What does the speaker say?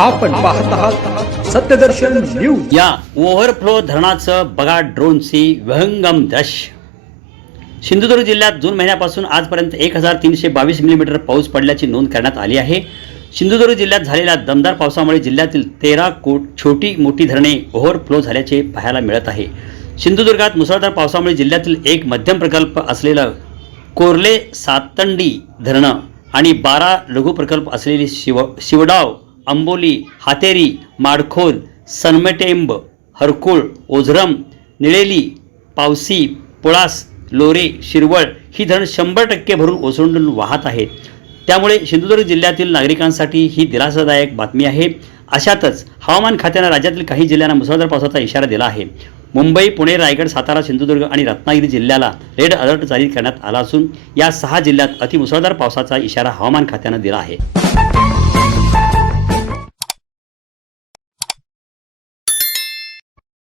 आपण पाहत आहात सत्यदर्शन न्यूज. या ओव्हरफ्लो धरणाचं बघा ड्रोनची विहंगम दृश्य सिंधुदुर्ग जिल्ह्यात जून महिन्यापासून आजपर्यंत एक हजार तीनशे बावीस मिलीमीटर पाऊस पडल्याची नोंद करण्यात आली आहे. सिंधुदुर्ग जिल्ह्यात झालेल्या दमदार पावसामुळे जिल्ह्यातील तेरा कोट छोटी मोठी धरणे ओव्हरफ्लो झाल्याचे पाहायला मिळत आहे. सिंधुदुर्गात मुसळधार पावसामुळे जिल्ह्यातील एक मध्यम प्रकल्प असलेलं कोर्ले सातंडी धरणं आणि बारा लघु प्रकल्प असलेली शिव शिवडाव अंबोली हातेरी माडखोल सनमटेंब हरकुळ ओझरम निळेली पावसी पुळास लोरे शिरवळ ही धरण शंभर टक्के भरून ओसंडून वाहत आहेत. त्यामुळे सिंधुदुर्ग जिल्ह्यातील नागरिकांसाठी ही दिलासादायक बातमी आहे. अशातच हवामान खात्यानं राज्यातील काही जिल्ह्यांना मुसळधार पावसाचा इशारा दिला आहे. मुंबई पुणे रायगड सातारा सिंधुदुर्ग आणि रत्नागिरी जिल्ह्याला रेड अलर्ट जारी करण्यात आला असून या सहा जिल्ह्यात अतिमुसळधार पावसाचा इशारा हवामान खात्यानं दिला आहे.